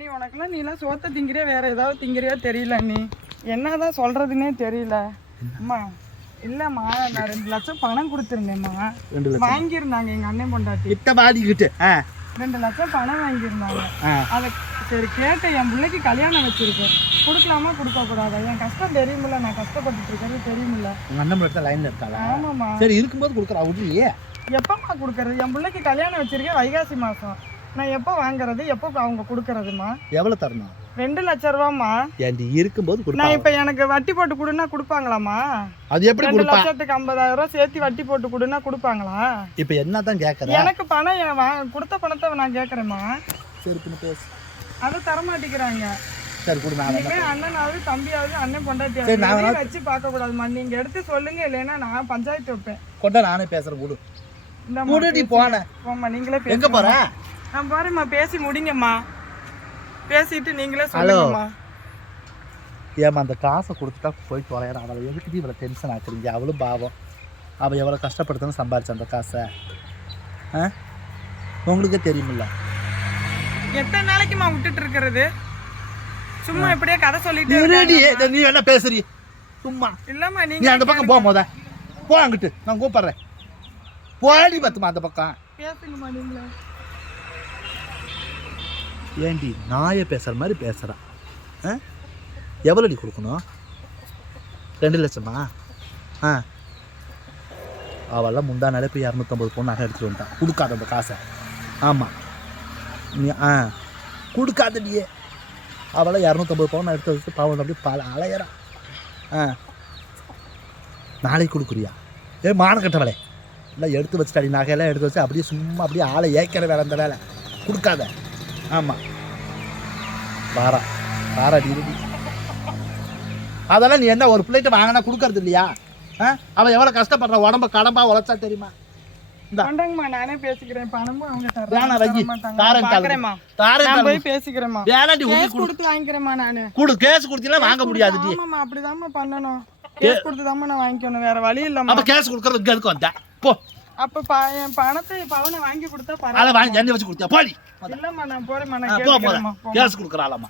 நீ உனக்குலாம் நீலாம் சோத்த திங்கிறியா வேற ஏதாவது திங்கிறியோ தெரியல. நீ என்னதான் சொல்றதுன்னே தெரியல. அம்மா இல்லம்மா, நான் 2 லட்சம் பணம் கொடுத்துருந்தேம்மா. வாங்கியிருந்தாங்க எங்க அண்ணன் பொண்டாட்டி. 2 லட்சம் பணம் வாங்கியிருந்தாங்க. அதை சரி கேட்டேன், என் பிள்ளைக்கு கல்யாணம் வச்சிருக்கேன், கொடுக்கலாமா கொடுக்க கூடாதா? என் கஷ்டம் தெரியுமில்ல, நான் கஷ்டப்பட்டுட்டு இருக்கேன்னு தெரியுமில்ல. உங்க அண்ணன் மட்டும் லைன்ல இருக்காளா? ஆமாம்மா. சரி இருக்கும்போது கொடுக்குறா விட்றியே. எப்பம்மா கொடுக்கறது? என் பிள்ளைக்கு கல்யாணம் வச்சிருக்கேன், வைகாசி மாசம். நான் எப்போ வாங்குறது, எப்போ அவங்க கொடுக்கறதுமா? எவ்வளவு தரணும்? 2 லட்சம் ரூபாம்மா. ஏண்டி இருக்கும்போது கொடுப்பா. நான் இப்ப எனக்கு வட்டி போட்டு கொடுன்னா கொடுப்பாங்களாமா? அது எப்படி 2 கொடுப்பா? லட்சத்துக்கு 50,000 ரூபாய் சேர்த்து வட்டி போட்டு கொடுன்னா கொடுப்பாங்களா? இப்ப என்னதான் கேக்குற? எனக்கு பணம் கொடுத்த பணத்தை நான் கேக்குறேம்மா. சரி பின்ன பேசு. அதை தர மாட்டேங்கிறாங்க. சரி கொடு. நான் இனிமே அண்ணனாவது தம்பியாவது அண்ணன் பொண்டாட்டியாவது வச்சு பார்க்க கூடாதுமா. நீங்க எடுத்து சொல்லுங்க, இல்லைன்னா நான் பஞ்சாயத்து வைப்பேன். கொண்டா நானே பேசுறேன். கொடு இந்த முடி போன. போம்மா, நீங்களே எங்க போற? நான் பாரும்மா, பேசி முடிங்கம்மா. பேசிட்டு நீங்களே சொல்லுங்கம்மா. ஏமா அந்த காசை கொடுத்துட்டா போய் தொலைறா. அவளை எதுக்கு இவ்வளோ டென்ஷன் ஆக்குறீங்க? அவளும் பாவம். அவள் எவ்வளோ கஷ்டப்படுத்தணும் சம்பாரிச்சு அந்த காசை. உங்களுக்கே தெரியுமில்ல. எத்தனை நாளைக்குமா விட்டுட்டு இருக்கிறது? சும்மா எப்படியே கதை சொல்லிட்டு நீ என்ன பேசுறீ? சும்மா இல்லம்மா. நீ அந்த பக்கம் போகும்போத போ, அங்கிட்டு நான் கூப்பிடுறேன். போடி பத்துமா அந்த பக்கம். பேசுங்கம்மா நீங்களே. ஏண்டி நாயை பேசுற மாதிரி பேசுறா? எவ்வளோடி கொடுக்கணும்? 2 லட்சமா? அவெல்லாம் முந்தா நாளே போய் 250 பவுன் நகை எடுத்துட்டு வந்துட்டான். கொடுக்காத அந்த காசை. ஆமாம் நீ கொடுக்காதடியே. அவளை 250 பவுன் எடுத்து வச்சு பாவம் அப்படியே பல அலையறா. நாளைக்கு கொடுக்குறியா? மான கட்டவளே இல்லை எடுத்து வச்சுட்டு அடி நகையெல்லாம் எடுத்து வச்சு அப்படியே சும்மா அப்படியே ஆளை ஏற்கிற வேலை. அந்த வேலை கொடுக்காத. ஆமாம் வாரா டிடி. அதெல்லாம் நீ என்ன ஒரு பிள்ளைகிட்ட வாங்கினா கொடுக்கறது இல்லையா? அவன் எவ்வளோ கஷ்டப்படுற, உடம்ப கடம்பா உழைச்சா தெரியுமா? நானே பேசிக்கிறேன். பணமும் அவங்க பேசிக்கிறேன். கொடுத்து வாங்கிக்கிறேம்மா. நானு கேஸ் கொடுத்தீங்கன்னா வாங்க முடியாது. அப்படிதாம்மா பண்ணணும். கேஸ் கொடுத்துதாம்மா நான் வாங்கிக்கணும், வேற வழி இல்லம்மா. அப்ப கேஸ் கொடுக்கறது இங்க இருக்கு. வந்தா போ. அப்ப என் பணத்தை பவனை வாங்கி கொடுத்தா பரவாயில்ல. வாங்கி எண்ணெய் வச்சு கொடுத்தா போடி. இல்லம்மா நான் போறேம்மா. நான் கேஸ் கொடுக்குறாளம்மா.